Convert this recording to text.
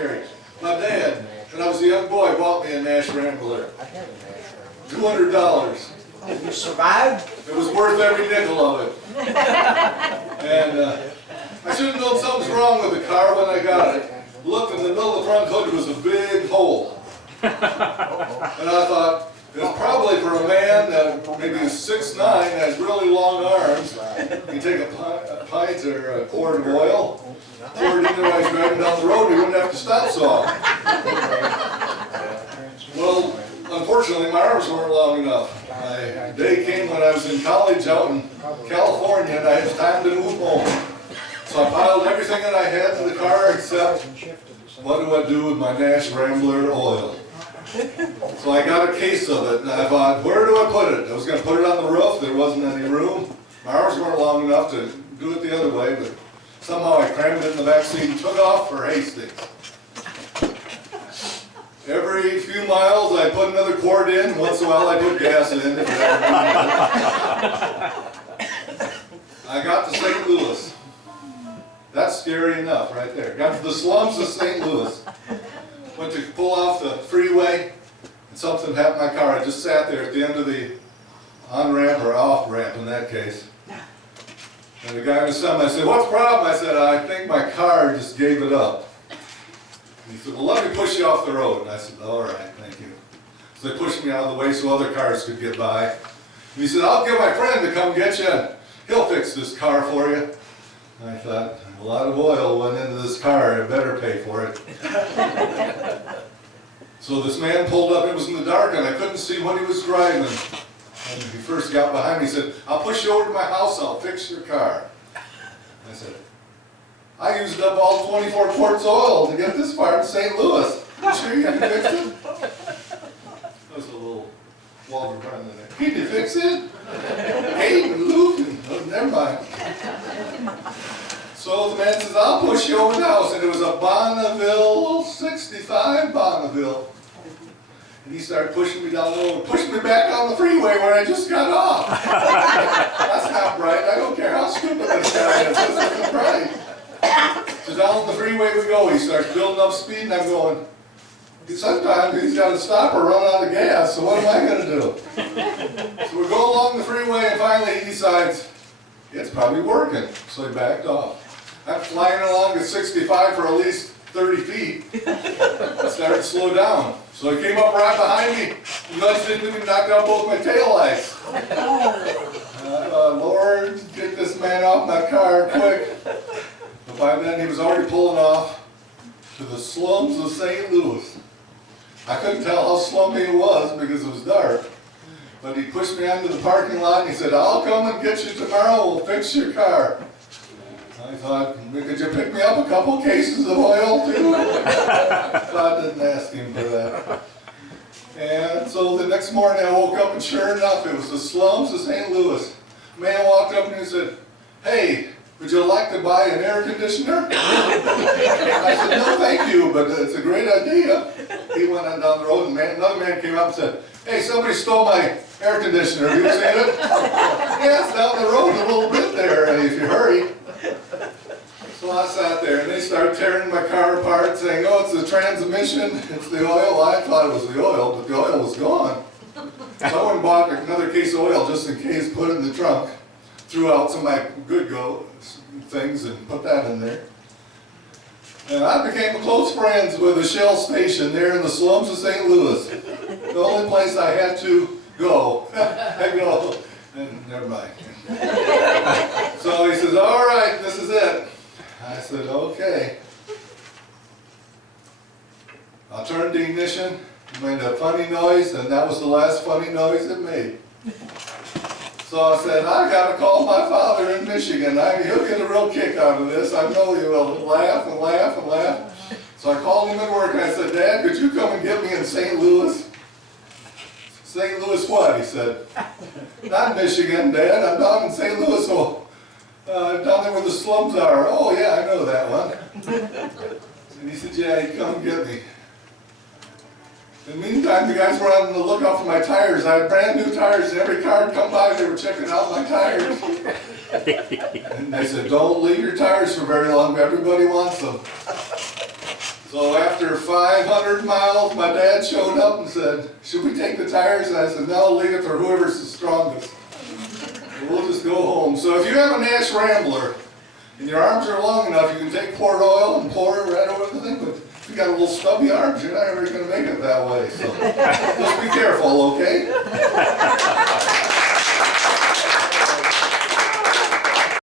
scary. My dad, when I was a young boy, bought me a Nash Rambler. $200. You survived? It was worth every nickel of it. And I should have known something's wrong with the car when I got it. Looked in the middle of the front hood, there was a big hole. And I thought, it's probably for a man that maybe is 6'9", has really long arms. You take a pint or a quart of oil, pour it in there while he's driving down the road, he wouldn't have to stop so often. Well, unfortunately, my arms weren't long enough. My day came when I was in college out in California, and I had time to move home. So I piled everything that I had in the car except, what do I do with my Nash Rambler oil? So I got a case of it, and I thought, where do I put it? I was going to put it on the roof. There wasn't any room. My arms weren't long enough to do it the other way, but somehow I crammed it in the back seat and took off for Hastings. Every few miles I put another quart in. Once in a while I put gas in. I got to St. Louis. That's scary enough right there. Got to the slums of St. Louis. Went to pull off the freeway, and something happened to my car. I just sat there at the end of the on-ramp, or off-ramp in that case. And the guy in the semi said, "What's the problem?" I said, "I think my car just gave it up." And he said, "Well, let me push you off the road." And I said, "All right, thank you." So they pushed me out of the way so other cars could get by. And he said, "I'll get my friend to come get you, and he'll fix this car for you." And I thought, a lot of oil went into this car, I better pay for it. So this man pulled up, it was in the dark, and I couldn't see what he was driving. And he first got behind me, he said, "I'll push you over to my house, I'll fix your car." I said, "I used up all 24 quarts of oil to get this far to St. Louis. You sure you can fix it?" That was a little Walter Brown in there. "Can you fix it?" Eaton, Luke, oh, never mind. So the man says, "I'll push you over the house." And it was a Bonneville, 65 Bonneville. And he started pushing me down the road, pushed me back on the freeway where I just got off. That's not right. I don't care how stupid this guy is. This isn't right. So down the freeway we go. He starts building up speed, and I'm going, sometimes he's got to stop or run out of gas, so what am I going to do? So we go along the freeway, and finally he decides, it's probably working. So he backed off. I'm flying along at 65 for at least 30 feet. Started to slow down. So he came up right behind me, nudged into me, knocked out both my taillights. Lord, get this man off my car quick. But by then he was already pulling off to the slums of St. Louis. I couldn't tell how slumpy it was because it was dark. But he pushed me onto the parking lot and he said, "I'll come and get you tomorrow, we'll fix your car." I thought, could you pick me up a couple cases of oil too? I didn't ask him for that. And so the next morning I woke up and sure enough, it was the slums of St. Louis. A man walked up and he said, "Hey, would you like to buy an air conditioner?" I said, "No, thank you, but it's a great idea." He went on down the road and another man came up and said, "Hey, somebody stole my air conditioner. Have you seen it?" "Yeah, it's down the road a little bit there, if you hurry." So I sat there and they started tearing my car apart saying, "Oh, it's the transmission, it's the oil." Well, I thought it was the oil, but the oil was gone. So I went and bought another case of oil just in case, put it in the trunk, threw out some of my good things and put that in there. And I became close friends with a Shell station there in the slums of St. Louis. The only place I had to go. I go, and never mind. So he says, "All right, this is it." I said, "Okay." I turned the ignition, made a funny noise, and that was the last funny noise it made. So I said, "I got to call my father in Michigan. He'll get a real kick out of this. I know he will." Laugh and laugh and laugh. So I called him at work and I said, "Dad, could you come and get me in St. Louis?" "St. Louis what?" he said. "Not Michigan, Dad. I'm down in St. Louis, down there where the slums are." "Oh, yeah, I know that one." And he said, "Yeah, he'd come and get me." In the meantime, the guys were on the lookout for my tires. I had brand new tires, and every car would come by, they were checking out my tires. And they said, "Don't leave your tires for very long, everybody wants them." So after 500 miles, my dad showed up and said, should we take the tires? And I said, no, leave it for whoever's the strongest. We'll just go home. So if you have a Nash Rambler and your arms are long enough, you can take poured oil and pour it right over the thing. But if you got a little stubby arms, you're not ever going to make it that way. So just be careful, okay?